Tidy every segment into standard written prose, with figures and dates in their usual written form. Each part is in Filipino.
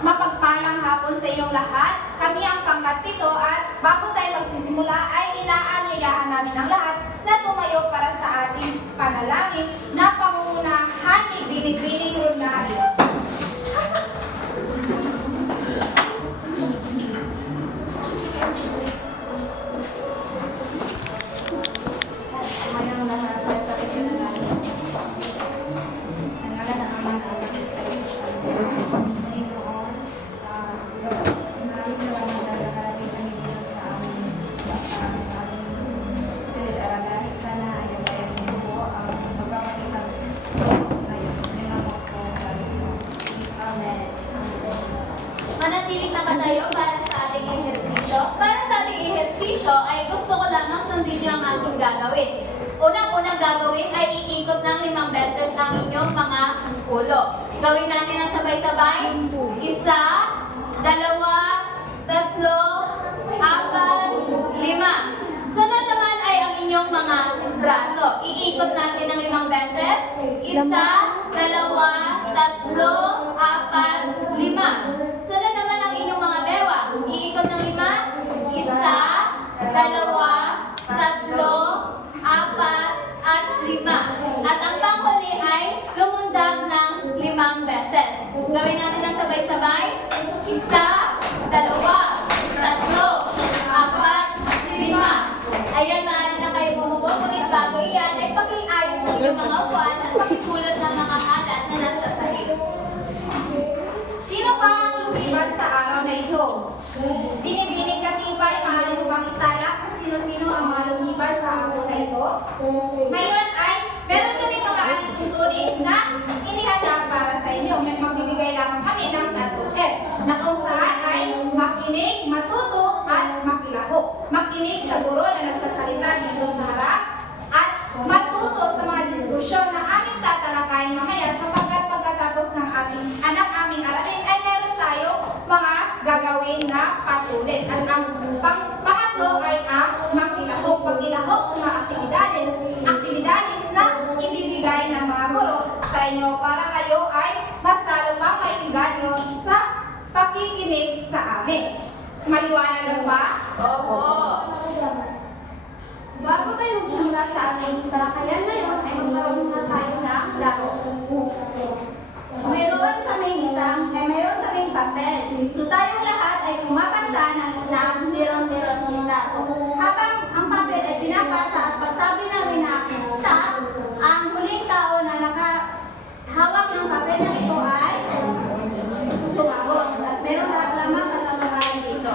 Mapagpalang hapon sa iyong lahat. Kami ang pangkat-7 at bago tayo magsisimula ay inaanyayahan namin ang lahat na tumayo para sa ating panalangin na pangungunahan ni Binibining Ronario. Tumayong lahat tayo sa ating panalangin. Sa ngalan ng Ama at ng manatiling nakatayo para sa ating ehersisyo. Para sa ating ehersisyo ay gusto ko lamang sundin ang ating gagawin. Unang-unang gagawin ay iikot ng 5 beses ang inyong mga ulo. Gawin natin ang sabay-sabay. 1, 2, 3, 4, 5. Sunod naman ay ang inyong mga braso. Iikot natin ng 5 beses. 1, 2, 3, 4, 5. Sunod naman ang inyong mga bewa. Iikot ng 5. 1, 2, 3, 4, 5. At ang panghuli ay lumundag ng 5 beses. Gawin natin ang sabay-sabay. 1, 2, 3, 4, 5. Ayan, maaari na kayo bumubo. Ngunit bago iyan ay pakiayos ng inyong mga upuan at pakisulot ng mga halat na nasa sahig. Sino pa ang lumipad sa araw na ito? Binibining Katibay, maaari mo bang italak kung sino-sino ang mga lumipad sa araw na ito? Ngayon ay meron kami mga alituntunin na inihanda para sa inyo. May magbibigay lang kami ng katutet na kung saan ay makinig, matuto at makilahok. Makinig sa guro na nagsasalita dito sa harap at matuto sa mga diskusyon na aming tatalakayin mamaya sapagkat pagkatapos ng aming aralin ay meron tayo mga gagawin na pasulit. At ang pangatlo ay ang makilahok. Pagkilahok sa mga aktibidades na ibibigay ng mga guro sa inyo para kayo ay mas lalo pang maiinganyo sa pakikinig sa amin. Maliwanag ba? Opo. Bago tayo magsimula sa ating talakayan ngayon ay magkaroon na tayo ng laro. Meron kaming papel. So tayong lahat ay kumakanta ng meron-sita. So habang ang papel ay pinapasa at pagsabi namin na stop, ang huling tao na nakahawak ng papel na ito ay sumagot. At meron lamang katanungan dito.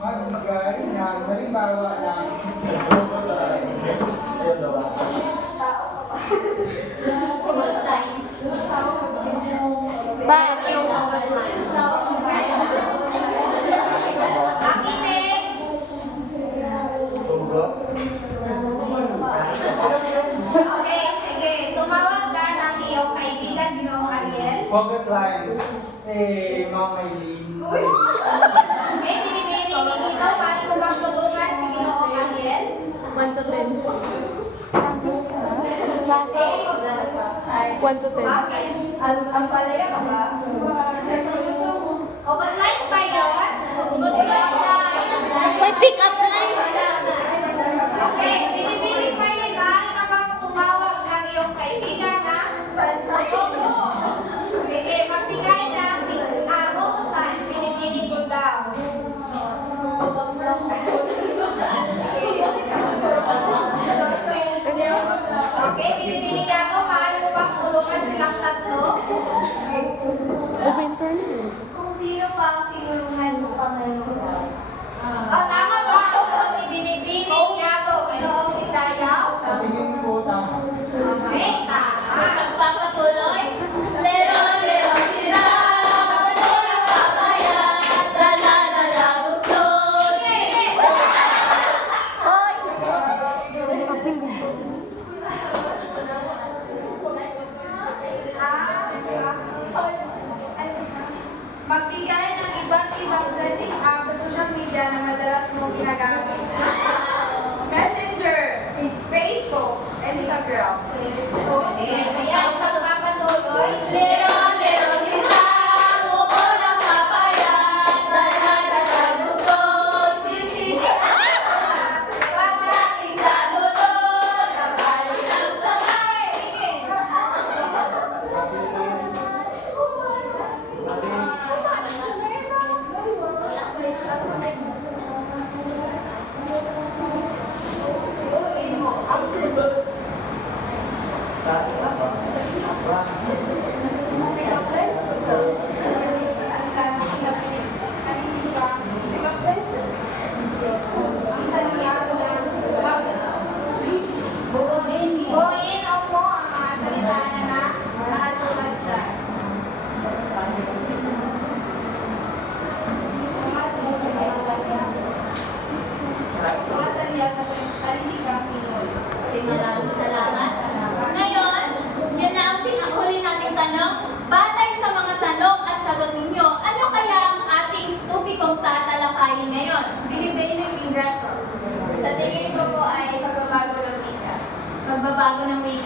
Magbigay ng halimbawa ng Hugot lines. Bakit? Yung hugot lines. Makinig! Okay, sige. Tumawag ka ng iyong kaibigan, Ginoong Ariel. pocket lines si Ma'am Aileen. Okay, binibining dito. Paano mo bang tulungan si Ginoong Ariel? 1 to 10. 1 to 10. Bakit? Ang palaya ka ba? Hugot line ba yun? Hugot lines. May pick up line. Okay, binibining pa yun. Maaari ka bang tumawag ng iyong kaibigan na sige, magbigay ng hugot line. Binibining ko daw. Okay, binibining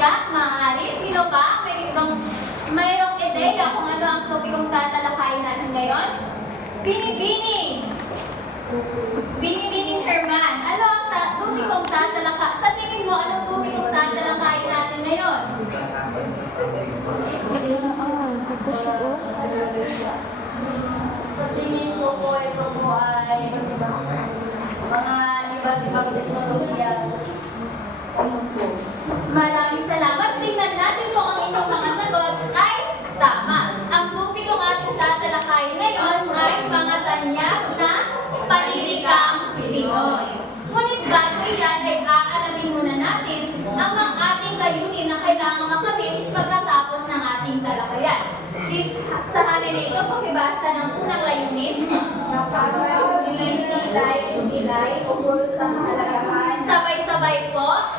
ka? Maaari? Sino pa? Mayroong ideya kung ano ang topikong tatalakayin natin ngayon? Binibining! Binibining Herman, ano ang topikong tatalakayin? Sa tingin mo, anong topikong tatalakayin natin ngayon? Sa tingin ko po, ito po ay mga iba't ibang teknolohiya. Kumusta? Maraming salamat. Tingnan natin kung ang inyong mga sagot ay tama. Ang topikong ating tatalakayin ngayon ay mga tanyag na panitikang Pinoy. Ngunit bago iyan ay aalamin muna natin ang mga ating layunin na kailangan makamit pagkatapos ng ating talakayan. Sa halin ito, pakibasa ng unang layunin. Nilay ukol sa kahalagahan. Sabay-sabay po.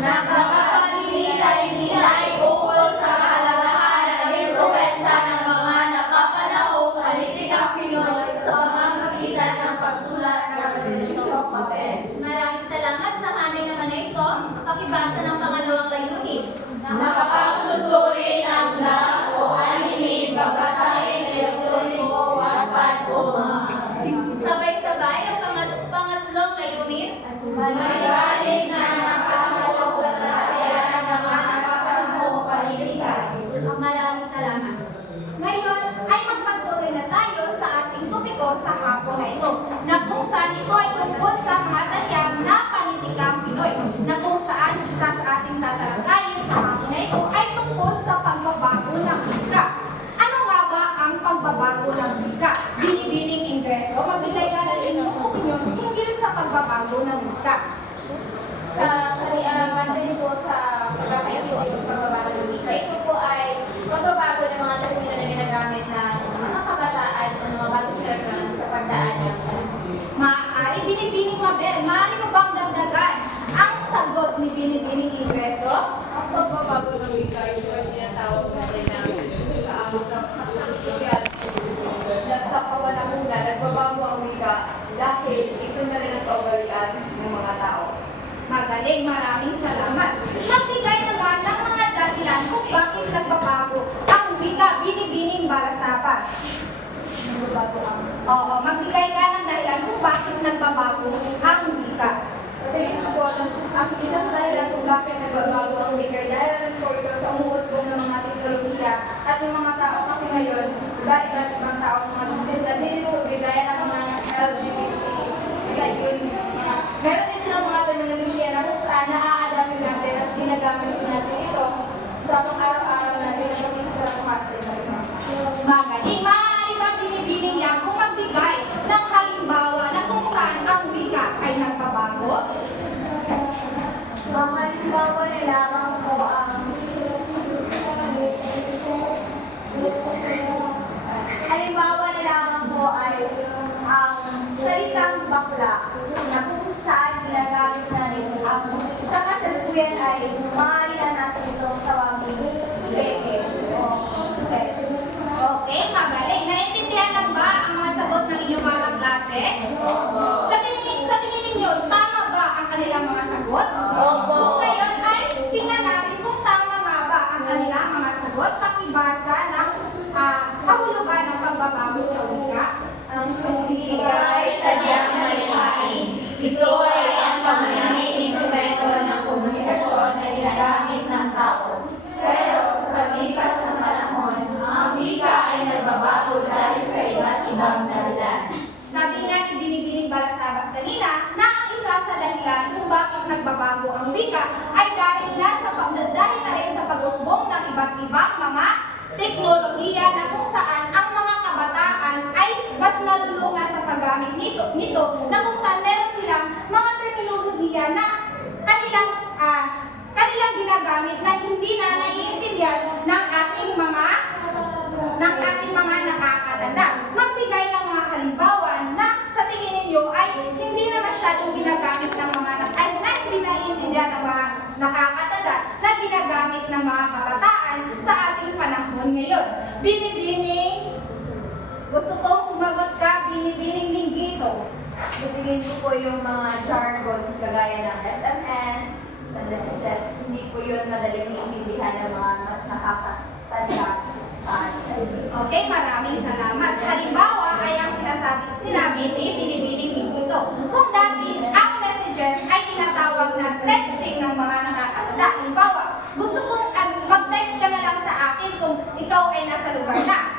Nakapaghinilay-nilay ukol sa kahalagahan at impluwensya ng mga napapanahong panitikang Pinoy sa pamamagitan ng pagsulat ng tradisyong papel. Maraming salamat. Sa hanay naman na ito, pakibasa ng pangalawang layunin. Nakapagsusuri ng blog o anime, babasahin, elektroniko, wattpad o mga. Sabay-sabay ang pangatlong layunin. Maliwanag na nakapamulong sa sasaya ng mga napapanahong panitikang. Maraming salamat. Ngayon ay magpatuloy na tayo sa ating topiko sa hapon na ito, na kung saan ito ay tungkol sa mga tanyag na panitikang Pinoy, na kung saan isa sa ating tatalakayin sa hapon na ito ay tungkol sa pagbabago ng wika. Ano nga ba ang pagbabago ng wika? Binibining ingreso, magbigay ka ng inyong opinion hinggil sa pagbabago ng wika. Pantay po sa pagkakaintindi sa pagbabago ng wika. Ito po ay pagbabago ng mga termino na ginagamit ng mga kabataan o mga bagong henerasyon sa pagdaan ng Maaari, binibining Mabel, maaari mo bang dagdagan ang sagot ni binibining ingreso? Ang pagbabago ng wika ay ito ay tinatawag natin na sa kasalukuyan na sa pawanahunan, nagbabago ang wika dahil ito na rin ang kaugalian ng mga tao. Magaling, maraming salamat. Magbigay naman ng mga dahilan kung bakit nagbabago ang wika, binibining Balasapas. Oo, magbigay ka ng dahilan kung bakit nagbabago ang wika. Tingin ko po, ang isang dahilan kung bakit nagbabago ang wika dahil po ito sa umuusbong ng mga teknolohiya at yung mga tao kasi ngayon, iba't ibang tao mga nadidiskobre gaya ng mga LGBT. Like yun, meron din silang mga teknolohiya na kung saan naa-adamin natin at ginagamit natin ito sa pang-araw-araw natin na pag-iisara Magaling, maaari bang binibining yan kung magbigay ng halimbawa na kung saan ang wika ay nagbabago? Ang halimbawa na lamang po ang salitang bakla na kung saan ginagamit natin ang sa kasalukuyan ay maaari na natin itong tawagin leke o pesh. Okay, magaling. Naintindihan lang ba ang mga sagot ng inyong mga klase? Sa tingin ninyo, tama ba ang kanilang mga sagot? Kung ngayon ay tingnan natin kung tama nga ba ang kanilang mga sagot, pakibasa ng kahulugan ng pagbabago sa wika. Ang politika ay sadyang malikhain. Ito ay ang pangunahing instrumento ng komunikasyon na ginagamit ng tao. Pero sa paglipas ng panahon, ang wika ay nagbabago dahil sa iba't ibang dahilan. Sabi nga ni Binibining Balasabas kanina na ang isa sa dahilan kung bakit nagbabago ang wika ay dahil na rin sa pag-usbong ng iba't ibang mga teknolohiya na kung saan ang mga kabataan ay mas nalulungan sa paggamit nito na kung saan meron silang mga terminolohiya na kanilang ginagamit na hindi na naiintindihan ng ating mga nakakatanda. Magbigay ng mga halimbawa na sa tingin ninyo ay hindi na masyadong ginagamit ng mga na hindi naiintindihan ng mga nakakatanda na ginagamit ng mga kabataan sa ating panahon ngayon. Binibining, gusto kong sumagot ka, Binibining Linggito. Tingin ko po yung mga jargons kagaya ng SMS, sa messages, hindi po yun madaling maintindihan ng mga mas nakakatanda sa atin. Okay, maraming salamat. Halimbawa ay ang sinabi ni Binibining Minuto. Kung dati ang messages ay tinatawag na texting ng mga nakakatanda. Halimbawa, gusto kong mag-text ka na lang sa akin kung ikaw ay nasa lugar na.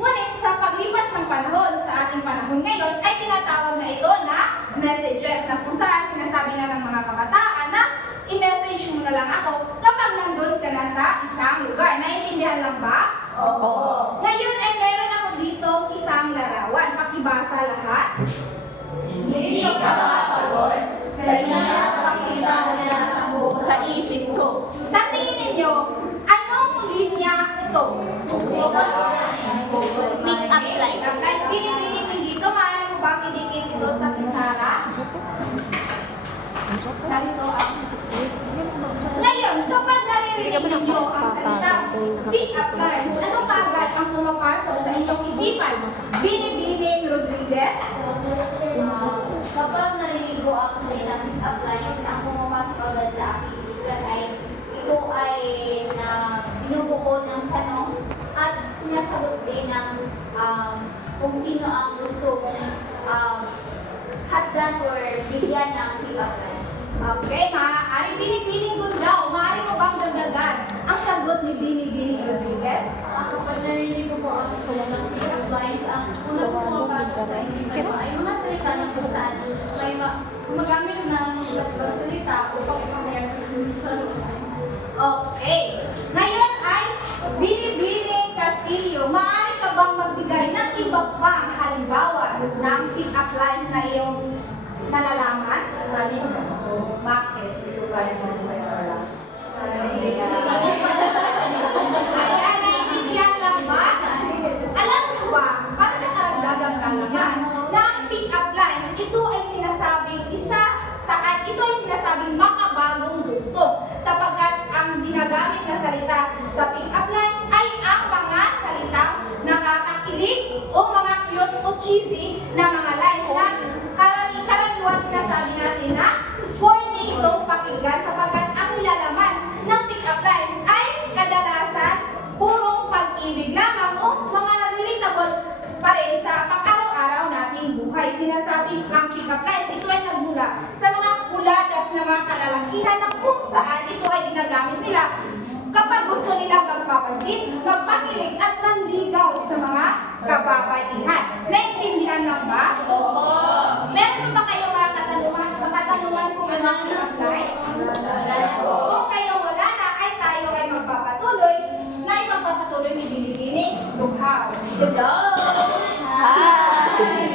Ngunit sa paglipas ng panahon, sa ating panahon ngayon, ay tinatawag na ito na messages na kung saan sinasabi na ng mga kabataan na i-message mo na lang ako kapag nandun ka na sa isang lugar. Naintindihan lang ba? Oo. Ngayon ay meron ako dito isang larawan. Pakibasa lahat. Hindi ka makapagod, kanina nakakita na ako sa isip ko. Sa tingin ninyo, anong linya ito? Pick up line. Kahit pinipinig mo dito, maaari mo bang idikit ito sa pisara? Narito ang... Ngayon, kapag naririnig ninyo ang salitang pick up line, ano kagad ang pumapasok sa inyong isipan? Binibining Rodriguez? Kapag narinig ko ang salita pick up lines, ang pumapasok agad sa aking isipan ay ito ay na binubuo ng tanong at sinasagot din ng kung sino ang gusto mong hatdan or bigyan ng pick up lines. Okay, maaari binibining ko daw. Maaari mo bang dagdagan ang sagot ni Binibining Rodriguez? Kapag narinig ko po ang salitang pick up lines, ang una po pumapasok sa isipan ko ay mga salita na kung saan may gumagamit ng ibang salita upang ipahayag sa lugar. Okay. Ngayon ay Binibining Castillo. Maaari ka bang magbigay ng iba pang halimbawa ng pick up lines na iyong nalalaman? Bakit? Ayan, naiintindihan lang ba? Alam niyo ba, para sa karagdagang kaalaman, na ang pick up lines, ito ay sinasabing makabagong dugtong sapagkat ang ginagamit na salita sa pick up lines ay ang mga salitang nakakakilig o mga cute o cheesy na mga lines na karaniwan sinasabi natin na corny itong pakinggan sapagkat ang nilalaman ng pick up lines ay kadalasan purong pag-ibig lamang o mga relatable pa rin sa pang-araw-araw nating buhay. Sinasabing ang pick up lines, ito ay nagmula sa mga kuladas na mga kalalakihan na kung saan ito ay ginagamit nila kapag gusto nilang magpapansin, magpakilig at manligaw sa mga kababaihan. Naintindihan lang ba? Oo. Meron ba kayong mga katanungan kung ano ang pick up line? Kung kayo wala na, ay tayo ay magpapatuloy na ipagpapatuloy ni Binibining Lughaw. Hello!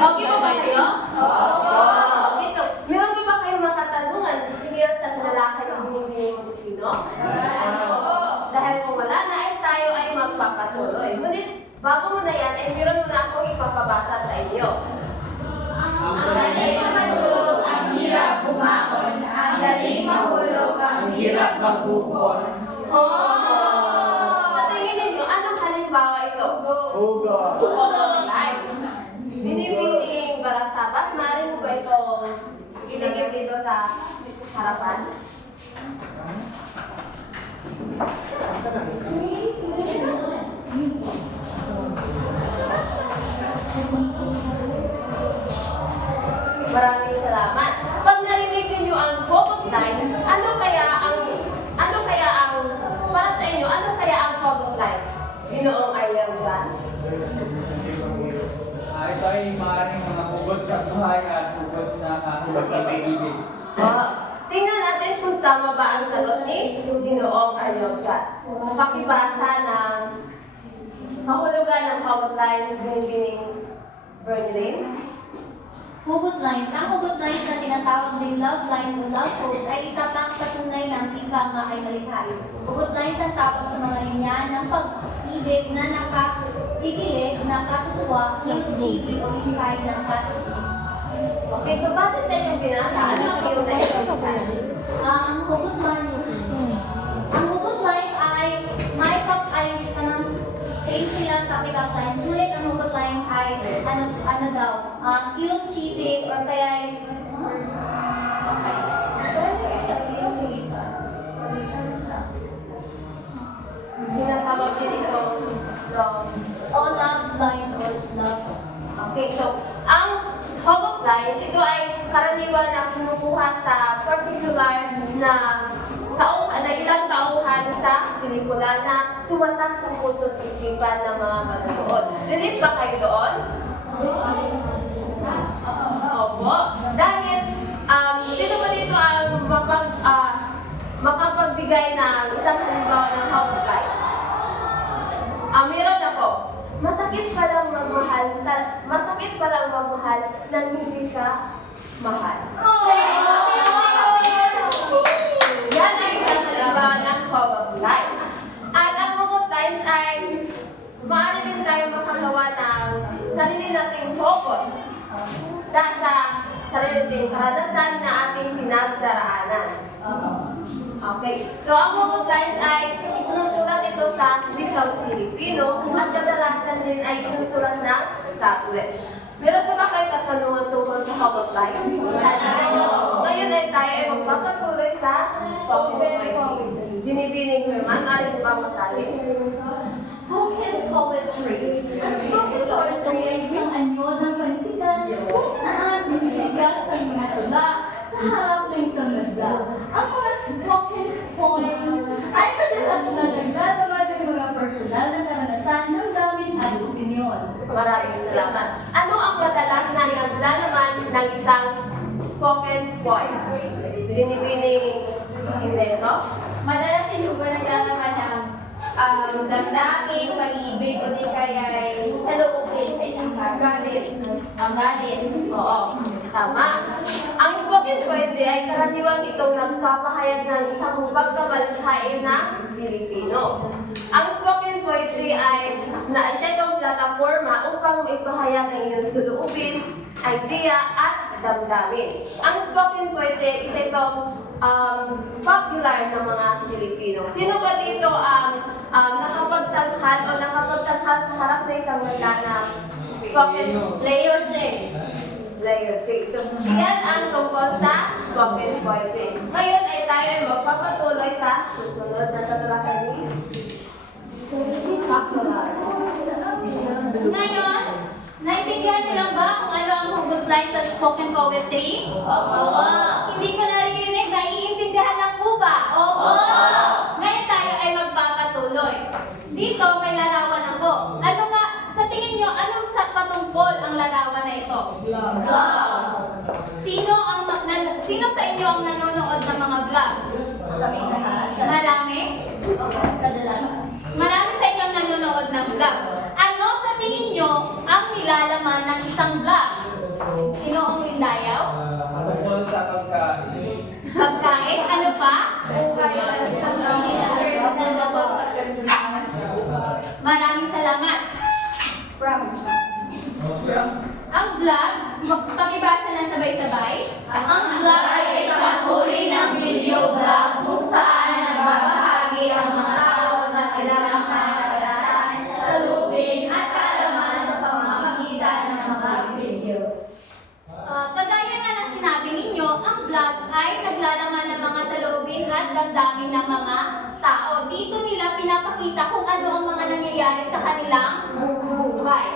Okay po ba kayo? Oo! Okay, so, meron ba kayong mga katanungan tingil sa lalaki ng Binibining Motosino? Dahil kung wala na, ay tayo ay magpapatuloy. Ngunit, bago mo na yan, ay meron mo na akong ipapabasa sa inyo. Ang daling matulog, ang hirap bumangon. Ang daling mahulog, ang hirap magbukol. Sa tingin ninyo, anong halimbawa ito? Hugot. Hugot lives. Binibining Balasabas, maaari mo ba ito iligid dito sa harapan? Maraming salamat. Pag narinig ninyo ang hugot line, ano kaya ang para sa inyo, ano kaya ang hugot line? Ginoong Ariel Juan? Ito ay maaaring mga hugot sa buhay at hugot sa pag-ibig. Tingnan natin kung tama ba ang sagot ni Ginoong Ariel Juan. Pakibasa ng kahulugan ng hugot lines Binibining Bernilyn. Hugot lines. Ang hugot lines na tinatawag din love lines o love codes ay isa pang patunay ng ika nga kay malikhain. Hugot lines ang tawag sa mga linya ng pag-ibig na nakakikilig, nakatutuwa, yung cheesy o yung side ng katitis. Okay, so base sa inyong binasa, ano ang iyong naisip? Ang hugot lines ay may same sila sa pick-up lines. Ngunit ang hugot lines ay ano daw, cute, cheesy, or kaya ay na ilang tauhan sa pelikula na tumatak sa puso't isipan ng mga manonood. Relate ba kayo doon? Opo. Dahil, sino ba dito ang makapagbigay ng isang halimbawa ng how to fly? Meron ako. Masakit palang magmahal nang hindi ka mahal. Yan ay isang halimbawa ng how to fly. At ang mga times ay maaari din tayo makagawa ng sarili nating hugot dahil sa sarili nating karanasan na ating pinagdaraanan. Okay. So, ang hugot lines ay isinusulat ito sa wikang Filipino at kadalasan din ay isinusulat ng Taglish. Meron ba kayo katanungan tungkol sa hugot lines? Ngayon ay tayo ay magpapatuloy sa spoken poetry. Binibining naman, maaari ba masabi? Spoken poetry. Ang spoken poetry ay isang anyo ng panitikan kung saan binibigas ang mga tula sa harap ng isang nagda. Ang mga spoken poems ay madalas na naglalaman ng mga personal na karanasan ng daming at opinyon. Maraming salamat. Ano ang madalas na naglalaman ng isang spoken poem? Binibining Indeso? Madalas hindi ba naglalaman ng damdamin, pag-ibig, o di kaya ay sa loobin sa isang galit. Ang galit. Oo, tama. Ang spoken poetry ay karaniwang itong nagpapahayag ng isang pagkamalakhain ng Pilipino. Ang spoken poetry ay naisang plataforma upang maipahayag ang iyong saloobin, idea at damdamin. Ang spoken poetry ay isa itong popular ng mga Pilipino. Sino ba dito ang nakapagtanghal o nakapagtanghal sa harap na isang nagana spoken Leo J. Leo J. So, yan ang tungkol sa spoken poetry. Ngayon ay tayo ay magpapatuloy sa susunod na tatalakay ni Pascual. Ngayon, naintindihan niyo lang ba kung ano ang hugot line sa spoken poetry? Opo. Hindi ko naririnig, naiintindihan lang po ba? Opo. Ngayon tayo ay magpapatuloy. Dito may larawan ako. Ano nga, sa tingin niyo, anong sa patungkol ang larawan na ito? Vlog. Sino sa inyo ang nanonood ng mga vlogs? Kami lahat. Marami? Marami sa inyo ang nanonood ng vlogs. Ano sa tingin niyo ang nilalaman ng isang vlog? Sino ang nilayaw? Tungkol sa pagkain. Pagkain? Ano pa? Maraming salamat. Ang vlog, pakibasa na sabay-sabay. Ang vlog ay isang uri ng video vlog kung saan nagbabahagi ang mga tao na kailangang karanasan, salubin at kaalaman sa pamamagitan ng mga video. Kagaya nga ng sinabi ninyo, ang vlog ay naglalaman ng mga saloobin at damdamin ng mga tao. Dito nila pinapakita kung ano ang mga nangyayari sa kanilang buhay.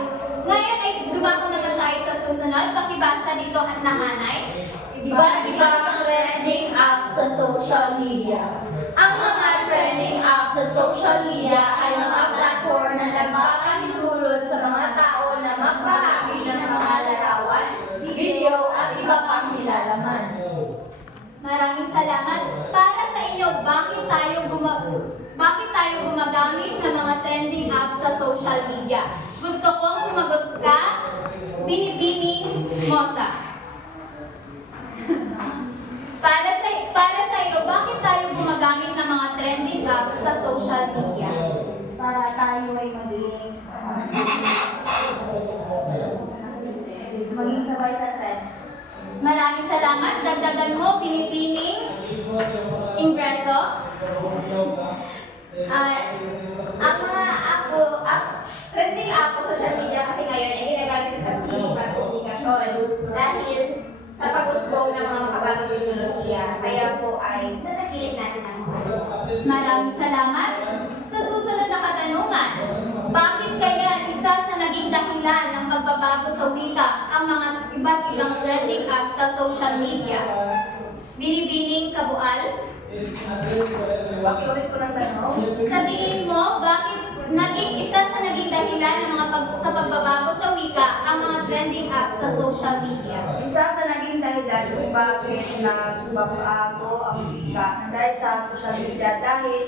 Ngayon ay dumako naman tayo sa susunod. Pakibasa dito at nahanay. Iba't iba ang trending app sa social media. Ang mga trending app sa social media ay mga platform na nagpapahintulot sa mga tao na magbahagi ng mga larawan, video at iba pang nilalaman. Maraming salamat. Para sa inyo, bakit tayo gumagamit ng mga trending apps sa social media? Gusto kong sumagot ka, Binibining Mosa. Para sa iyo, bakit tayo gumagamit ng mga trending apps sa social media? Para tayo ay maging sabay sa trend. Maraming salamat. Dagdagan mo, Binibining Ingreso. Ang mga trending app sa social media kasi ngayon ay ginagamit sa pag-komunikasyon dahil sa pag-usbong ng mga makabagong teknolohiya. Kaya po ay natagilid natin ang Maraming salamat. Sa susunod na katanungan, bakit kaya isa sa naging dahilan ng pagbabago sa wika ang mga iba't ibang trending apps sa social media? Binibining Kabual. Pakiulit ko ng tanong. Sa tingin mo, bakit naging isa sa naging dahilan ng sa pagbabago sa wika ang mga trending apps sa social media? Isa sa naging dahilan kung bakit nagbabago ang wika dahil sa social media dahil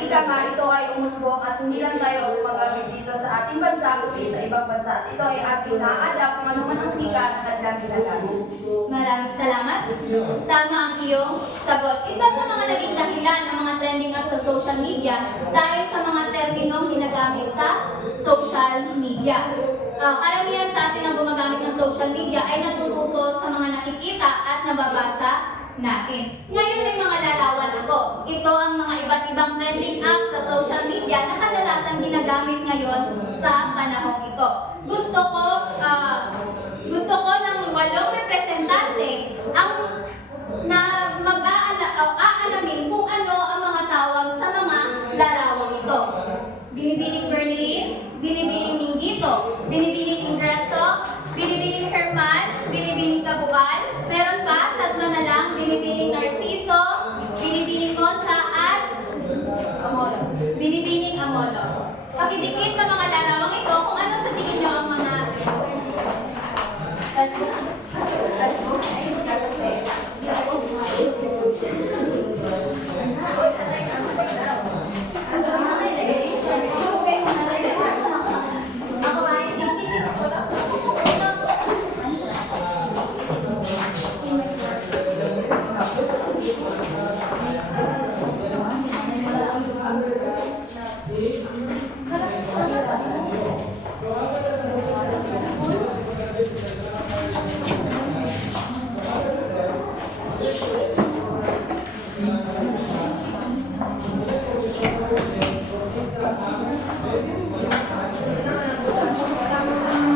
ika nga ito ay umusbong at hindi lang tayo gumagamit dito sa ating bansa kundi sa ibang bansa. At ito ay ating na-adapt kung ano man ang wika na kanilang ginagamit. Maraming salamat. Tama ang iyong sagot. Isa sa mga naging dahilan ng mga trending apps sa social media dahil sa mga terminong ginagamit sa social media. Karamihan sa atin ang gumagamit ng social media ay natututo sa mga nakikita at nababasa natin. Ngayon may mga larawan ako. Ito ang mga iba't ibang trending apps sa social media na kadalasan ginagamit ngayon sa panahon ito. Gusto ko ng 8 representante ang aalamin kung ano ang mga tawag sa mga larawang ito. Binibining Bernilyn, Binibining Minggito, Binibining Ingreso, Binibining Herman, Binibining Kabukal, meron pa, 3 na lang, Binibining Narciso, Binibining Mosa at Amolo. Binibining Amolo. Pakidikit ng mga larawang ito kung ano sa tingin nyo ang mga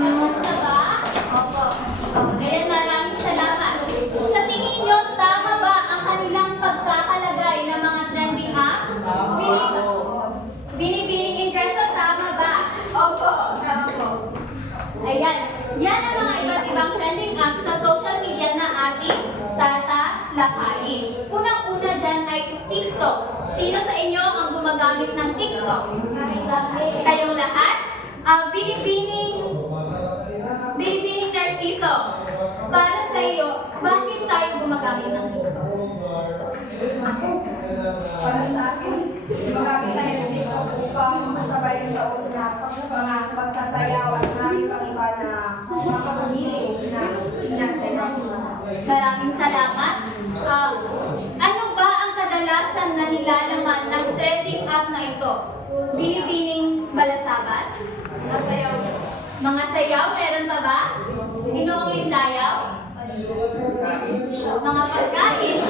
Kamusta ba? Opo. Ayan, maraming salamat. Sa tingin nyo, tama ba ang kanilang pagkakalagay ng mga trending apps? Binibining Ingreso, tama ba? Opo, tama po. Ayan. Yan ang mga iba't ibang trending apps sa social media na ating tatalakayin. Unang-una dyan ay TikTok. Sino sa inyo ang gumagamit ng TikTok? Kayong lahat? Binibining Narciso. Para sa iyo, bakit tayo gumagamit ng TikTok? Para sa akin, magamit tayo ng TikTok upang masabay sa uso na mga pagsasayaw at mga iba na makapamili na sinasaya. Maraming salamat. Ano ba ang kadalasan na nilalaman ng trending app na ito? Binibining Balasabas? Mga sayaw, meron pa ba? Inoong lindayaw? Mga pagkain?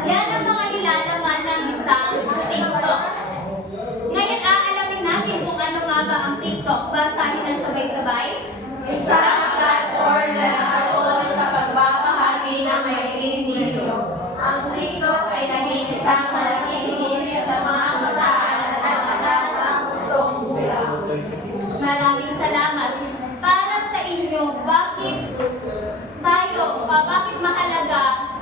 Yan ang mga nilalaman ng isang TikTok. Ngayon, aalamin natin kung ano nga ba ang TikTok. Basahin na sabay-sabay. Isang platform na nakatuon sa pagbabahagi ng maikling video. Ang TikTok ay naging isang malaking hihigit sa mga kabataan at isa sa gustong buhay. Maraming salamat. Para sa inyo, bakit mahalaga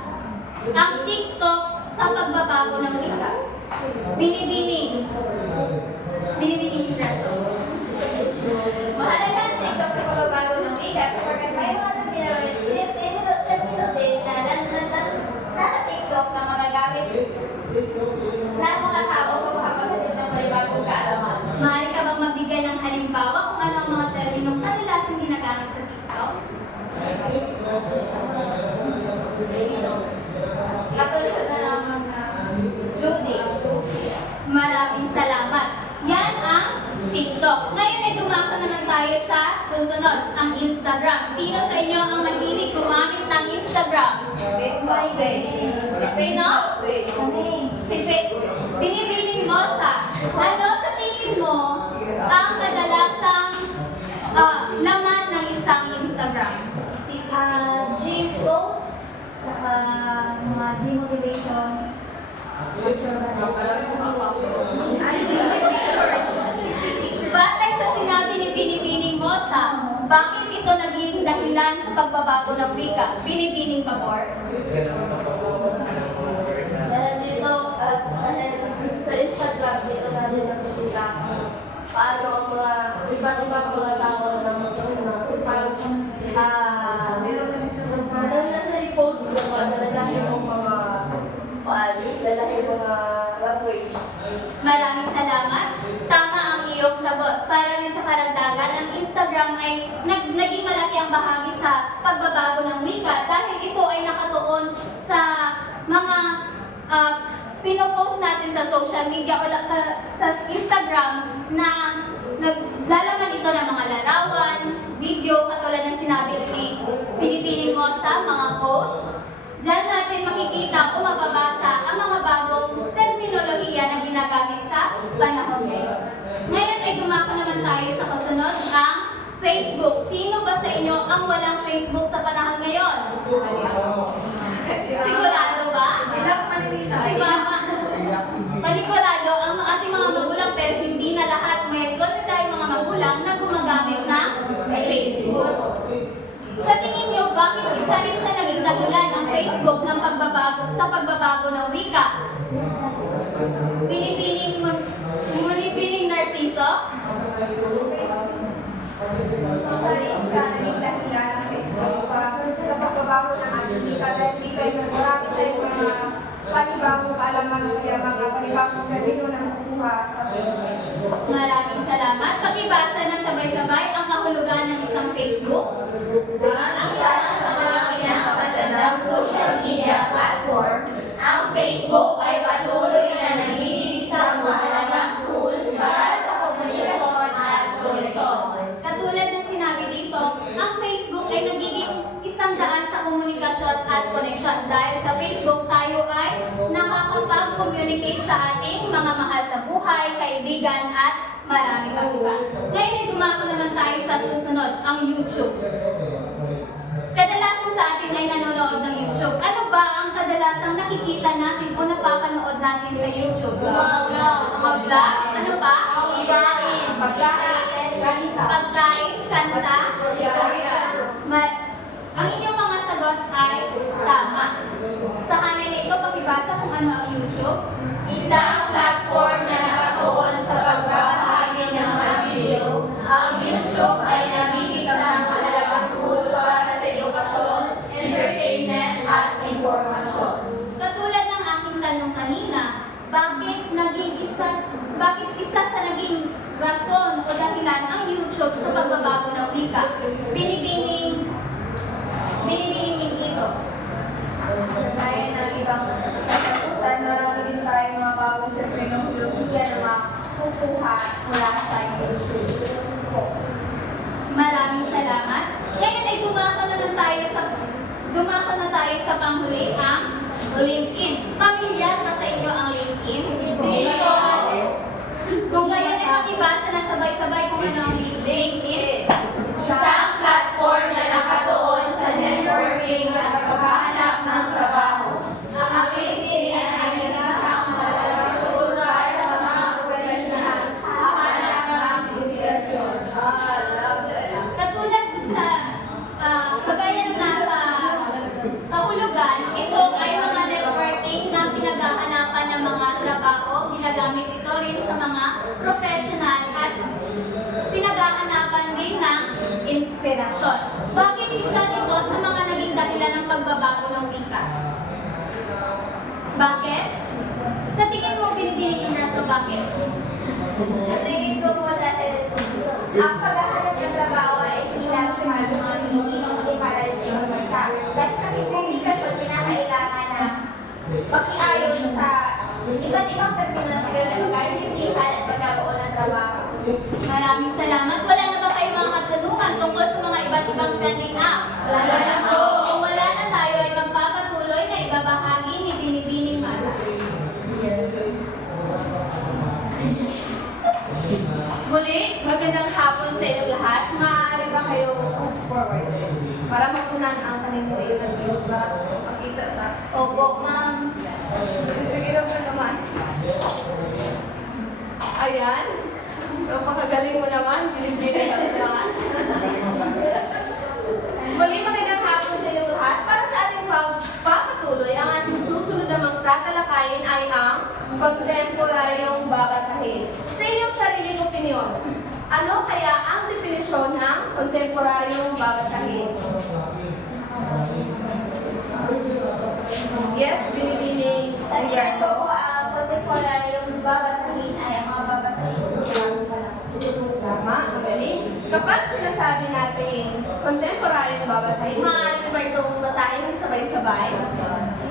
ang TikTok sa pagbabago ng wika? Binibining Ingreso. Mahalaga ang TikTok sa pagbabago ng wika sapagkat may mga termino din na nasa TikTok na magagamit ng mga tao makapaghatid ng may bagong kaalaman. Maaari ka bang magbigay ng halimbawa kung ano ang mga terminong kadalasang ginagamit sa TikTok? Katulad na naman na loading. Maraming salamat. Yan ang TikTok. Ngayon ay dumako naman tayo sa susunod, ang Instagram. Sino sa inyo ang mahilig gumamit ng Instagram? Sino? Si Binibining Mosa. Ano sa tingin mo ang kadalasang laman ng isang Instagram? Gym quotes, mga gym motivation, Batay sa sinabi ni Binibining Mosa, bakit ito naging dahilan sa pagbabago ng wika? Binibining Pabor? Dahil dito, dahil sa Instagram, dito natin nakikita paano ang mga iba't-ibang mga tao na dahil nasa i-post naman na lalaki ng mga lalaki mga language. Maraming salamat. Tama ang iyong sagot. Para rin sa karagdagan, ang Instagram ay naging malaki ang bahagi sa pagbabago ng wika dahil ito ay nakatuon sa mga pinopost natin sa social media o sa Instagram na naglalaman ito ng mga larawan, video, katulad ng sinabi ni Pinipining mo sa mga quotes. Diyan natin makikita o mababasa ang mga bagong terminolohiya na ginagamit sa panahon ngayon. Ngayon ay dumako naman tayo sa kasunod, ang Facebook. Sino ba sa inyo ang walang Facebook sa panahon ngayon? Sigurado ba? Si Mama. Panigurado ang ating mga magulang pero hindi na lahat. Mayroon na tayong mga magulang na gumagamit ng Facebook. Sa tingin niyo, bakit isa rin sa naging dahilan ang Facebook ng pagbabago ng wika? Pinipining Narciso? Sa naging dahilan ng Facebook sa pagbabago ng ating wika dahil dito ay marami tayong mga panibagong kaalaman kaya mga panibagong termino na nakukuha sa Facebook. Maraming salamat. Pakibasa ng sabay-sabay ang kahulugan ng isang Facebook. Ang isa sa mga pinakagandang social media platform, ang Facebook ay patuloy na nagiging isang mahalagang tool para sa komunikasyon at koneksyon. Katulad ng sinabi dito, ang Facebook ay nagiging isang daan sa komunikasyon at koneksyon. Dahil sa Facebook, tayo ay nakakapag-communicate sa ating mga mahal sa buhay, kaibigan at marami pang iba. Ngayon ay dumako naman tayo sa susunod, ang YouTube. Kadalasan sa atin ay nanonood ng YouTube. Ano ba ang kadalasang nakikita natin o napapanood natin sa YouTube? Mga vlog? Ano pa? Pagkain, kanta. Ang inyong mga sagot ay tama. Sa kanan nito, pakibasa kung ano ang YouTube. Isang platform na nakatuon sa pagbabahagi ng mga video, ang YouTube ay naging isang mahalagang tool para sa edukasyon, entertainment at impormasyon. Katulad ng aking tanong kanina, bakit isa sa naging rason o dahilan ang YouTube sa pagbabago ng wika? Binibining dito. Gaya ng ibang kasagutan, marami din tayong mga bagong terminolohiya na makukuha mula sa YouTube. Maraming salamat. Ngayon ay dumako na tayo sa panghuli, ang LinkedIn. Pamilyar ba sa inyo ang LinkedIn? Kung gayon ay makibasa na sabay-sabay kung ano ang LinkedIn. Isang platform na nakatuon sa networking at paghahanap ng trabaho. Ang LinkedIn ay isang mahalagang tool para sa mga profesional hahanap ng inspirasyon. Katulad sa kagaya ng nasa kahulugan, ito ay mga networking na pinaghahanapan ng mga trabaho. Ginagamit ito rin sa mga professional at pinaghahanapan din ng inspirasyon. Bakit isa ito sa mga naging dahilan ng pagbabago ng wika? Bakit? Sa tingin mo, Pinipining Inraso, bakit? Sa tingin ko po dahil ang paghahanap ng trabaho ay hindi lang para sa mga Pilipino kundi para rin sa ibang bansa. Dahil sa komunikasyon, pinakailangan na makiayon sa iba't ibang termino na sila na magkaintindihan at pagkakaroon ng trabaho. Maraming salamat. Wala na ba kayong mga katanungan tungkol sa mga iba't ibang trending apps? Wala na po. Kung wala na, tayo ay magpapatuloy na ibabahagi ni Binibining Mara. Muli, magandang hapon sa inyong lahat. Maaari ba kayo forward para mapunan ang kanina ng Diyos ba makita sa... Opo, ma'am. Nagiraw ka naman. Ayan. Napakagaling mo naman. Binibigay ka naman. kontemporaryong babasahin. Yes, Binibining Alberto. Ang kontemporaryong babasahin ay ang mga babasahin sa Tama, magaling. Kapag sinasabi natin kontemporaryong babasahin, maaari ba itong basahin ng sabay-sabay?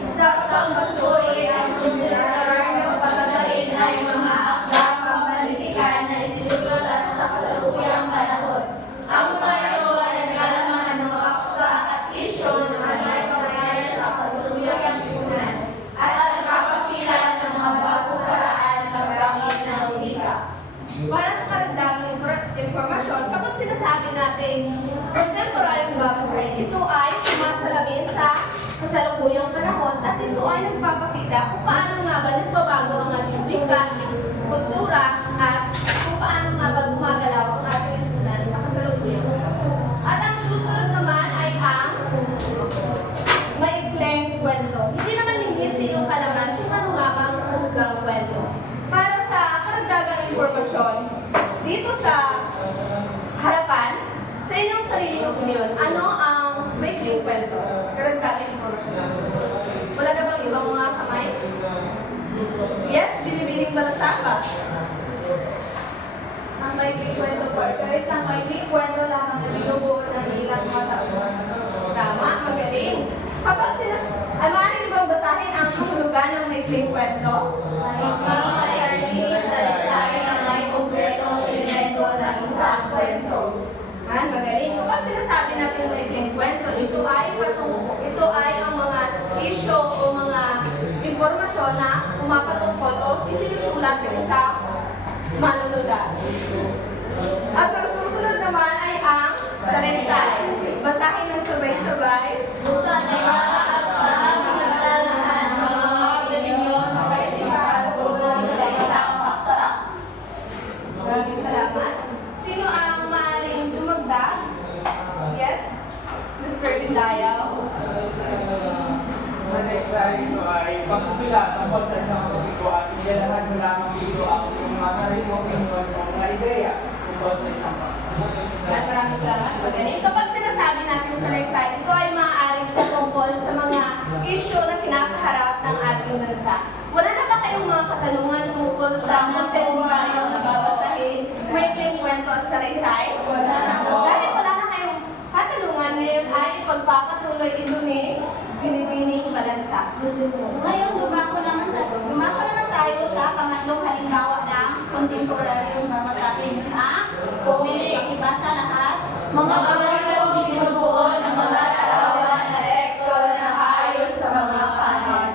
Isa sa pagsusuloy ang kontemporaryong babasahin ay mga akda pambalitikan na isisulot at sa kasalukuyang panahon. Ang mga ito ay naglalaman ng mga paksa at isyu na may pagkaya sa kasalukuyang lipunan at nagpapakita ng mga bagong paraan ng pagbanggit ng wika. Para sa karagdagang informasyon, kapag sinasabi natin kontemporaryong babasahin, ito ay sumasalamin sa kasalukuyang panahon at ito ay nagpapakita kung paano nga ba nagbabago ang ating wika, kultura, at kung paano nga ba gumagalaw ang ating lipunan sa kasalukuyang panahon. At ang susunod naman ay ang maikling kwento. Hindi naman linggit sa iyong kalaman kung ano nga ba ang hanggang kwento. Para sa karagdagang impormasyon, dito sa harapan, sa inyong sariling opinion, ano ang maikling kwento? Karagdagang impormasyon. Wala na bang ibang mga kamay? Yes, Binibining Balasanga. Ang maikling kwento po ay isang maikling kwento lamang na binubuo ng ilang mga tao. Tama, magaling. Kapag maaari niyo bang basahin ang kahulugan ng maikling kwento? Mga sarili sa lisayan ng may kumpletong elemento ng isang kwento. Magaling. Kapag sinasabi natin maikling kwento, ito ay ang mga issue o mga impormasyon na pumapatungkol o isinusulat ng isang manunulat. At ang susunod naman ay ang salaysay. Basahin ng sabay-sabay. Sa mga akdang naglalarahan ng mga opinyon o kaisipan tungkol sa isang paksa. Maraming salamat. Sino ang maaaring dumagdag? Yes? Mr. Lindayaw. Sa next slide ito ay pagsusulat tungkol sa isang topiko at nilalahan mo lamang dito ang iyong mga sariling opinion o mga ideya tungkol sa isang Maraming salamat. Magaling. Kapag sinasabi natin sa next slide, ito ay maaaring patungkol sa mga issue na kinakaharap ng ating bansa. Wala na ba kayong mga katanungan tungkol sa kontemporaryo na babasahin, maikling kwento at salaysay? Wala na po. Dahil wala na kayong katanungan, ngayon ay pagpapatuloy ito ni Binibining Balansa. Ngayon, dumako naman tayo sa pangatlong halimbawa ng kontemporaryong babasahin ang comics. Pakibasa lahat. Mga kamarang binubuo ng mga larawan na teksto na nakaayos sa mga panel.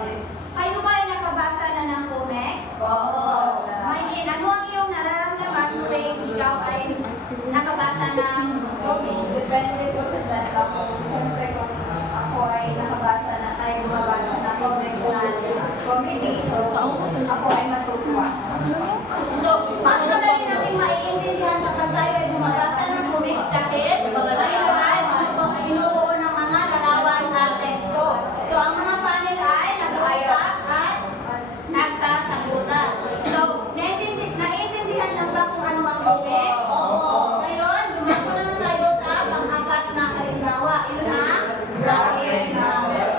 Kayo ba ay nakabasa na ng comics? Oo. Maylin, ano ang iyong nararamdaman tuwing ikaw ay nakabasa ng comics? Depende po sa data ko. Siyempre kung ako ay nakabasa na ay bumabasa na comics na comedy, so ako ay matutuwa. So, mas madali natin maiintindihan kapag tayo ay bumabasa ng comics dahil tayo ay binubuo ng mga larawan at teksto. So, ang mga panel ay nag-uusap at nagsasagutan. So, naiintindihan lang ba kung ano ang comics? Oo. Ngayon, dumako naman tayo sa pang-apat na halimbawa. Yun ang graphic novel.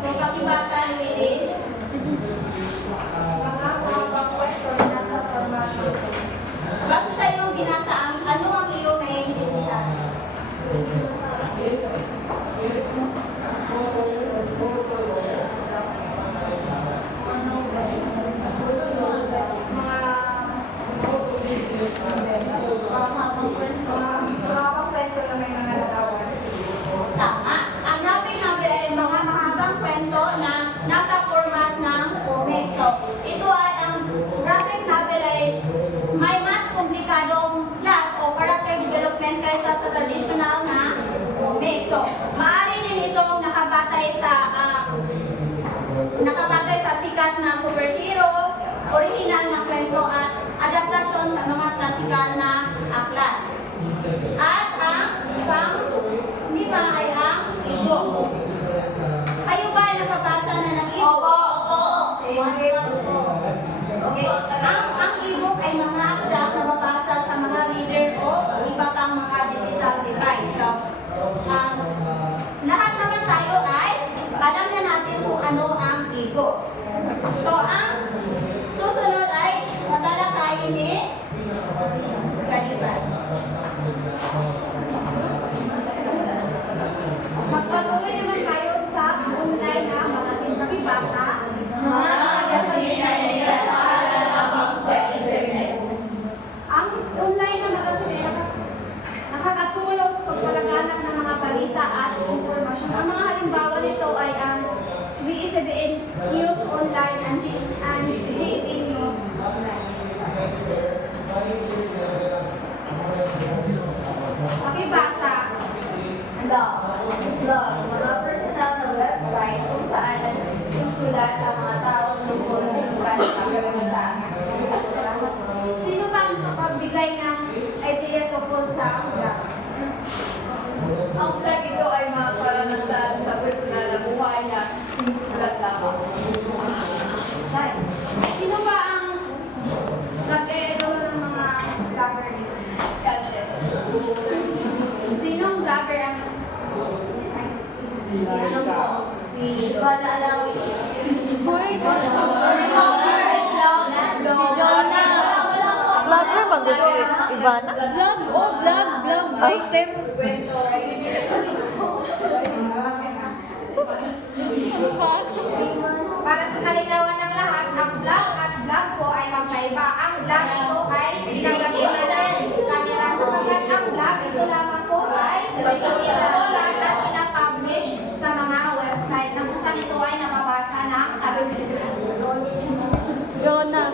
So, pakibasa ni Lilith. Mga kwento na nasa formato. Basta sa iyong binasa, ano ang iyong naiintindihan? Kwento na may mga larawan. Tama. Ang graphic novel ay mga mahabang kwento na nasa format ng comic. So, ito ay ang graphic novel ay may mas komplikadong plot o character development kaysa sa traditional na comic. So, maaari din itong nakabatay sa sikat na superhero, original na kwento at adaptasyon sa mga klasikal na aklat. At ang pang-lima ay ang ebook. Kayo ba ay nakabasa na ng ebook? Okay. Ang ebook ay mga akda na mabasa sa mga reader o iba pang mga digital device. paligo. So, ang susunod ay tatalakayin ni Kaliban. Magpatuloy naman tayo sa online na magasin pakibasa. Magasin na nilalabang sa internet. Ang online na magasin ay nakakatulong sa pagpalaganap ng mga balita at impormasyon. Ang mga halimbawa nito ay ang WISBN News Online and GP News Online. Pakibasa. Blog, mga personal na website kung saan nagsusulat ang mga taong tungkol sa Spanish pagkakasabi. Sino ba ang makapagbigay ng idea tungkol sa blog? Ang vlog ito ay mga karanasan sa personal na buhay na sinusulat lamang. Sino ba ang nag-e-enroll ng mga vlogger nito? Sanchez. Sinong vlogger ang Si Laika. Si Juana Alawi. Si Jonah. Vlogger ba gusto Ivana? Vlog, oh, vlog, writer. Kwento ay para sa kalinawan ng lahat, ang vlog at vlog po ay magkaiba. Ang vlog ito ay pinagamitan ng camera sapagkat ang vlog ito lamang po ay isinulat at pinapublish sa mga website na kung saan ito ay nababasa ng karamihan. Jonah.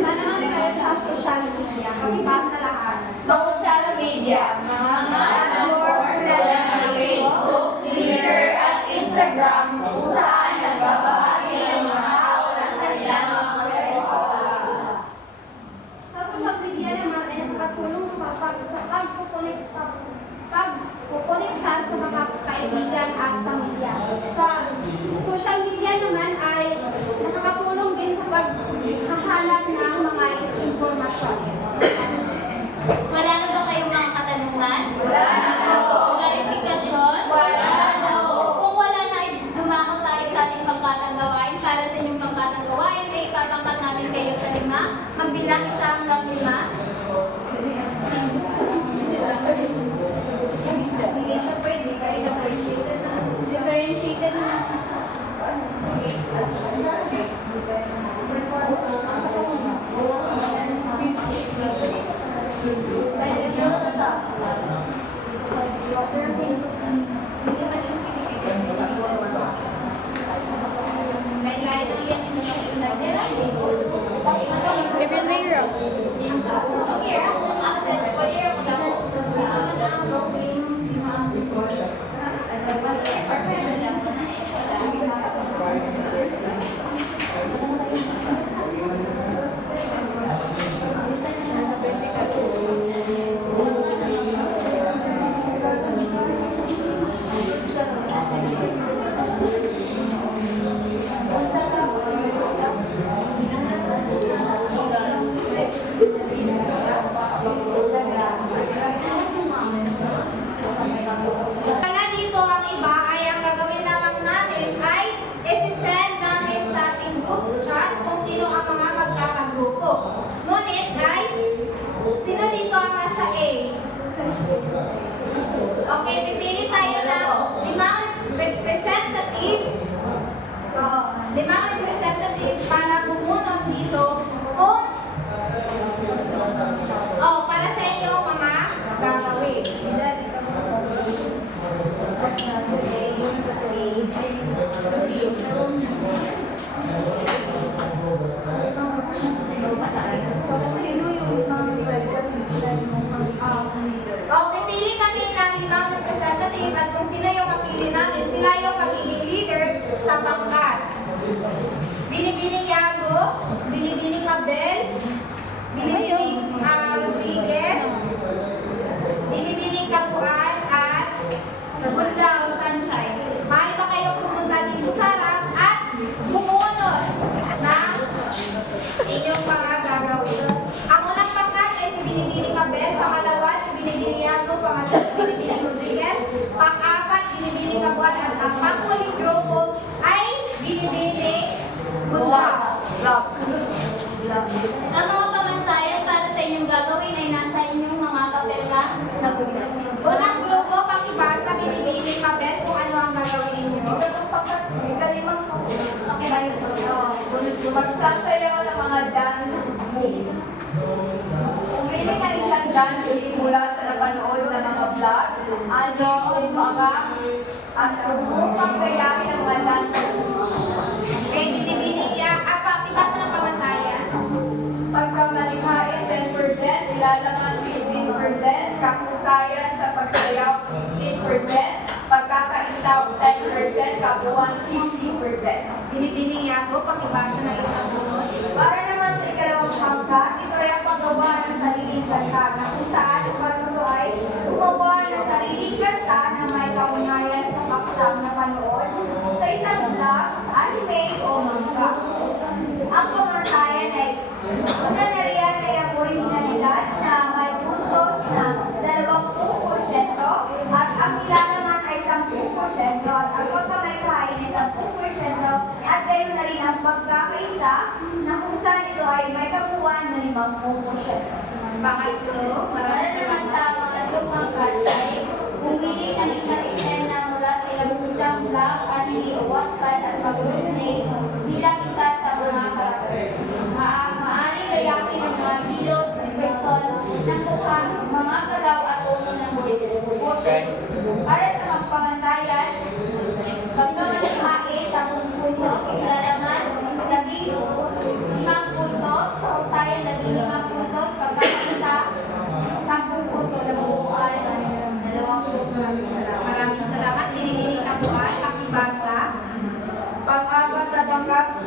Sana naman kayo sa social media. Pakibasa lahat. Social media, mga platforms ng Facebook, Twitter, at Instagram kung saan nagbabahagi ng mga tao ng kanilang mga kwento. Sa social media naman ay nakatulong sa pagkukonekta sa mga kaibigan at pamilya. Sa social media naman ay nakakatulong din sa paghahanap ng mga impormasyon. Wala na ba kayong mga katanungan? Klarifikasyon? Kung wala na, dumako tayo sa ating pangkatang gawain. Para sa inyong pangkatang gawain, ay ipapangkat namin kayo sa 5. Magbilang 1 hanggang 5. Hindi siya pwede kayo differentiated na. Differentiated na. Kaya dito ang iba ay ang gagawin lamang namin ay isi-send namin sa ating group chat kung sino ang mga magkakagrupo. Ngunit ay, sino dito ang nasa A? Okay, pipili tayo ng 5 representative. Oo, 5 representative para bumunot dito kung para sa inyo mga gagawin. Pipili kami ng 5 representative Ang mga pamantayan para sa inyong gagawin ay nasa inyong mga papel na nabulong. Unang grupo, pakibasa, binibigay papel kung ano ang gagawin ninyo. Magsasayaw ng mga dance move. Pumili ng isang dance move mula sa napanood na mga vlog, ano ang mga at subukang gayahin ang mga dance move. Okay, binibigay, pakibasa ng pamantayan. Pagkamalikhain 10%, ilalaman 15%, kapusayan sa pagsayaw 15%, pagkakaisaw 10%, kabuuan 50%. Binibigay ako, pakibasa ng isang grupo. Para naman sa ikalawang hanggang, ito ay ang paggawa ng sariling kanta na kung saan ang panuto ay gumawa ng sariling kanta na may kaugnayan sa paksang na panood sa isang vlog, anime o manga. Ang pamantayan ay una na riyan ay ang originalidad na may puntos na 20% at ang ilan naman ay 10% at ang pagkamalikhain ay 10% at gayon na rin ang pagkakaisa na kung saan ito ay may kabuuan na 50%. Pangatlo, Para naman sa mga lumang ay pumili ng isang eksena mula sa isang vlog, anime o Wattpad at mag-originate bilang isa sa mga karakter. Maaaring layakin ng mga kilos, ekspresyon ng mukha, mga galaw at tono ng boses. Para sa magpamantayan, pagkamalikhain sa puntos, ilalaman, 15 puntos, kausayan, 15 puntos, pagkakaisa, 10 puntos, buuan, 20 puntos. maraming salamat. Binibigay ako ay pakibasa. Pang-apat na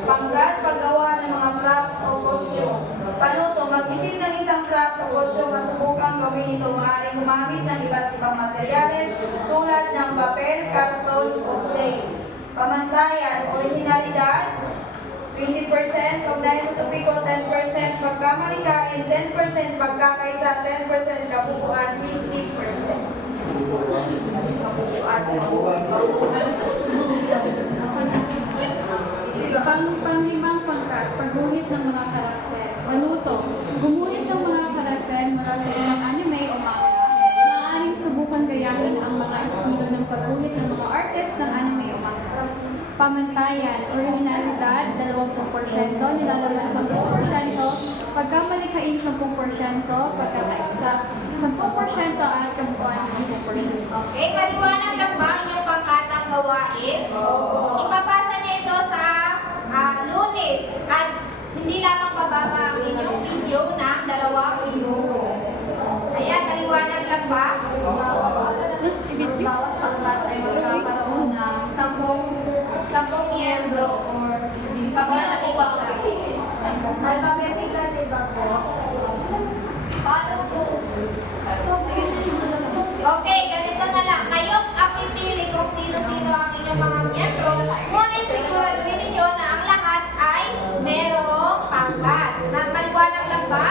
pangkat, paggawa ng mga props o costume. Panuto, mag-isip ng isang props o costume at subukang gawin ito. Maaaring gumamit ng iba't ibang materyales tulad ng papel, karton o clay. Pamantayan, originalidad, 20%, kaugnayan sa topiko, 10%, pagkamalikain, 10%, pagkakaisa, 10%, kabuuan, 50%. Panglimang pangkat, pagguhit ng mga karakter. Panuto, gumuhit ng mga karakter mula sa isang anime o manga. Maaaring subukan gayahin ang mga estilo ng pagguhit ng mga artist ng anime o manga. Pamantayan, originalidad, 20%, nilalaman 10%, pagkamalikhain 10%, pagkakaisa 10% at kabuuan 50%. Okay, maliwanag lang ba ang inyong pangkatang gawain? Ipapasa niyo ito sa Lunes at hindi lamang bababa ang inyong video ng 2 minuto. Ayan, maliwanag lang ba? Bawat pangkat ay magkakaroon ng 10 miyembro or pagkakaisa. Alphabetical, di ba po? Paano po? Okay, ganito na lang. Kayo ang pipili kung sino-sino ang inyong mga miyembro. Ngunit siguraduhin ninyo na ang lahat ay merong pangkat. Maliwanag lang ba?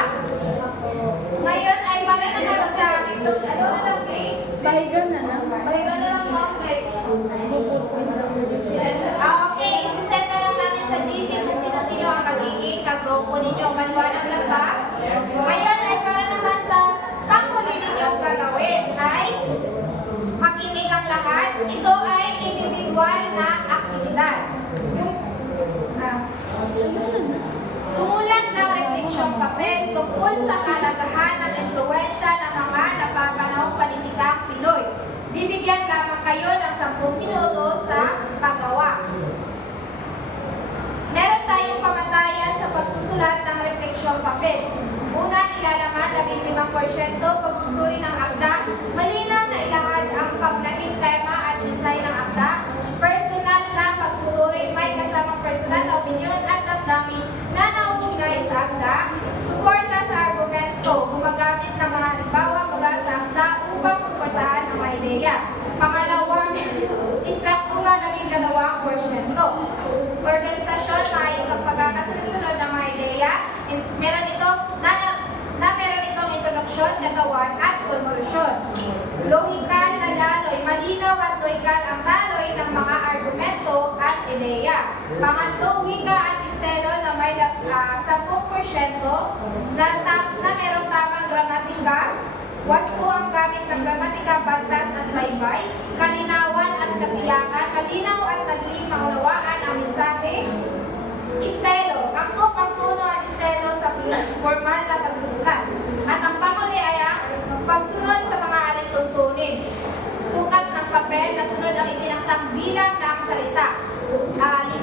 Ngayon ay maganda naman sa ano na lang, Grace? Bahigan na na. Pahinga na lang, ma'am. Okay, isisend na lang namin sa GC kung sino-sino ang magiging kagrupo ninyo. Maliwanag lang ba? Ngayon ay para naman sa panghuli ninyong gagawin ay makinig ang lahat. Ito ay individual na aktibidad. Sumulat ng refleksyong papel tungkol sa kalagahan at impluwensya ng mga napapanahong politikang Pinoy. Bibigyan lamang kayo ng 10 minuto sa paggawa. Meron tayong pamantayan sa pagsusulat ng refleksyong papel. Una, nilalaman 15% pagsusuri ng akda. Malinaw na ilahad ang paunahing tema at design ng akda. Personal na pagsusuri, may kasamang personal na opinion at damdamin na nauugnay sa akda. Suporta sa argumento, gumagamit ng mga halimbawa mula sa akda upang suportahan ang mga ideya. Pangalawang, istruktura ng 2%. Organisasyon, maayos ang pagkakasunod ng mga ideya. Meron itong introduksyon, gagawan at konklusyon. Lohikal na daloy, malinaw at lohikal ang daloy ng mga argumento at ideya. Pangatlo, wika at estilo na may 10% porsyento na merong tamang gramatika, wasto ang gamit ng gramatika, bantas at baybay, kalinawan at katiyakan, malinaw at madaling maunawaan ang mensahe, estilo, angkop ang tono at estilo sa formal na pagsusulat. At ang panghuli ay ang pagsunod sa mga alituntunin. Sukat ng papel na sunod ang itinakdang bilang ng salita. 500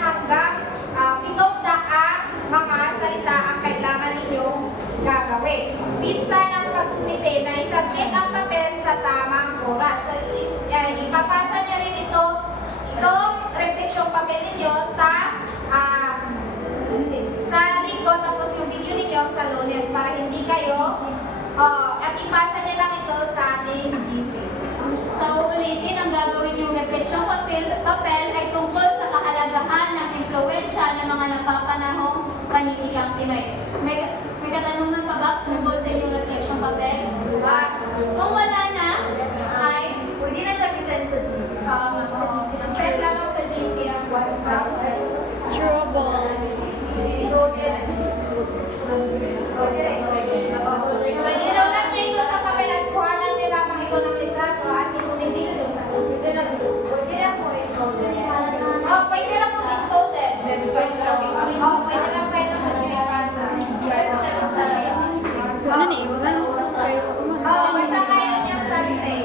hanggang 700 mga salita ang kailangan ninyong gagawin. Pizza ng pagsumite na isubmit ang papel sa tamang oras. So, ipapasa nyo rin itong refleksyong papel ninyo sa linggo, tapos yung video ninyo sa Lunes para hindi kayo at ipasa nyo lang ito sa ating GC. Sa uulitin, ang gagawin yung refleksyong papel ay tungkol sa kahalagahan ng impluwensya ng mga napapanahong panitikang Pinoy. May katanungan pa ba tungkol sa inyong refleksyong papel? Kung wala na, ay Pwede na siya isend sa GC. Send lang ako sa GC ang Trouble. Pwede sulat nyo ito sa papel at kuhanan nyo lamang ito ng litrato at itumitin nyo. Pwede na po i-coded. Pwede na po i-coded. Pwede na pwede mo nyo ipasa. Ano na iwan? Basta kayo niyang Sunday.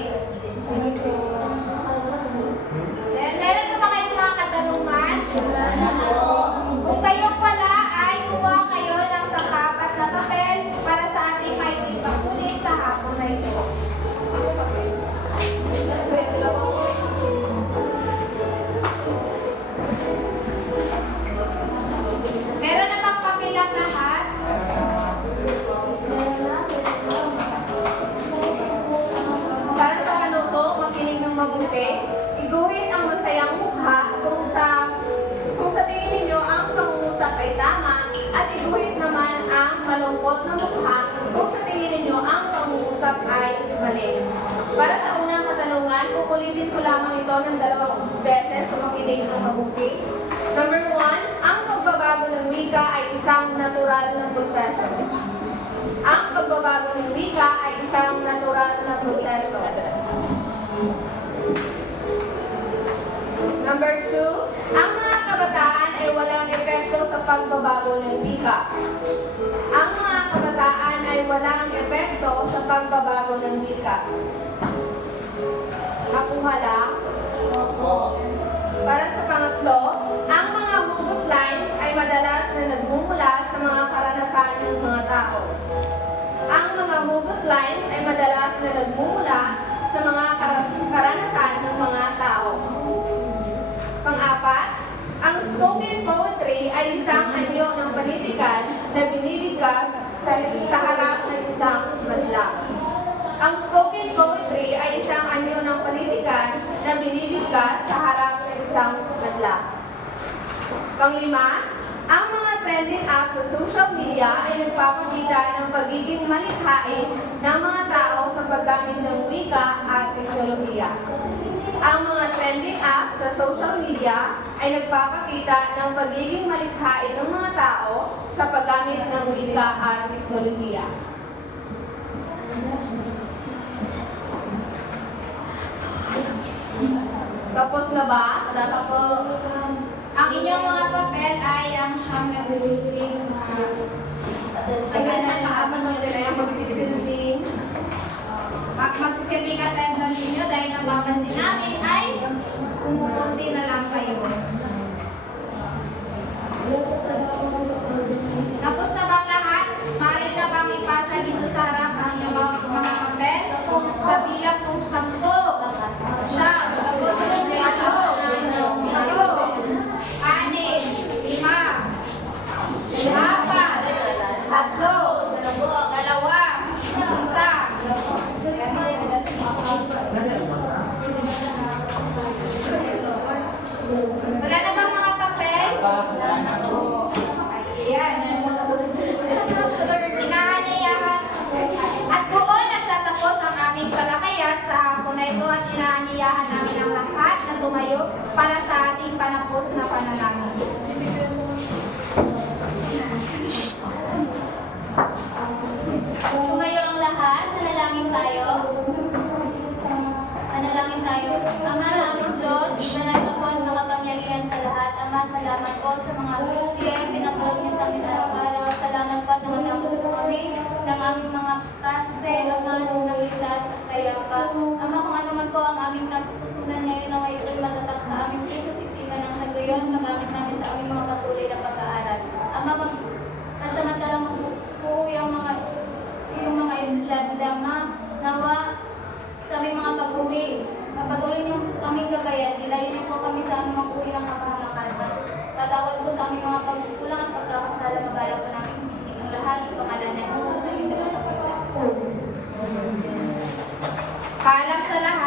Then, meron na ba kayo mga katanungan? Kung kayong wala, ay kuha kayo ng sangkapat na papel para sa ating may ipasulit sa hapon na ito. Meron na bang papel ang lahat? Para sa kanuto, makinig ng mabuti, iguhit ang masayang mukha kung sa tingin ninyo ang pangungusap ay tama, at iguhit naman ang malungkot na mukha kung sa tingin ninyo ang pangungusap ay mali. Para sa unang katanungan, kukulitin ko lamang ito ng 2 beses so makinig ng mabuti. Number 1, ang pagbabago ng wika ay isang natural na proseso. Ang pagbabago ng wika ay isang natural na proseso. Number 2, ang mga kabataan ay walang epekto sa pagbabago ng wika. Ang mga kabataan ay walang epekto sa pagbabago ng wika. Nakuha lang? Para sa pangatlo, ang mga hugot lines ay madalas na nagmumula sa mga karanasan ng mga tao. Ang mga hugot lines ay madalas na nagmumula sa mga karanasan ng mga tao. Pang-apat, ang spoken poetry ay isang anyo ng panitikan na binibigkas sa harap ng isang madla. Ang spoken poetry ay isang anyo ng panitikan na binibigkas sa harap ng isang madla. Pang-5, ang mga trending apps sa social media ay nagpapakita ng pagiging malikhain ng mga tao sa paggamit ng wika at teknolohiya. Ang mga trending apps sa social media ay nagpapakita ng pagiging malikhain ng mga tao sa paggamit ng wika at teknolohiya. Tapos na ba? Dapat po. Ang inyong mga papel ay ang siyang nagsisilbing magsisilbing attendance ninyo dahil nababansin namin ay kumukunti na lang kayo. Tapos na bang lahat? Maaari na bang ipasa dito sa harap ang inyong mga papel? Sa bilang kung 10. Siya. Tapos sa bilang 5, 4, 3, 2, 1. Wala na bang mga papel? Ayan. Inaaniyahan. At doon nagtatapos ang aming talakayan sa hapon na ito at inaaniyahan namin ang lahat na tumayo para sa ating panapos na panalangin. lahat. Ama, salamat po sa mga bigay pinagulong niyo sa amin araw-araw. Salamat po at nakatapos po kami ng aming mga klase, Ama, nung nagligtas at payapa. Ama, kung ano man po ang aming natututunan ngayon, naway ito'y matatak sa aming puso at isipan ng nagayon, magamit namin sa aming mga patuloy na pag-aaral. Ama, pansamantalang mag-uwi ang mga estudyante, Ama, nawa sa aming mga pag-uwi. Patuloy niyo kaming gabayan, nilayan niyo po kami sa aming mag-uwi ng kapahamakan. Patawad po sa aming mga pagkukulang at pagkakasala, mag-alap po namin ang lahat sa pangalan ng Jesus na aming tagapagligtas. Paalam sa lahat.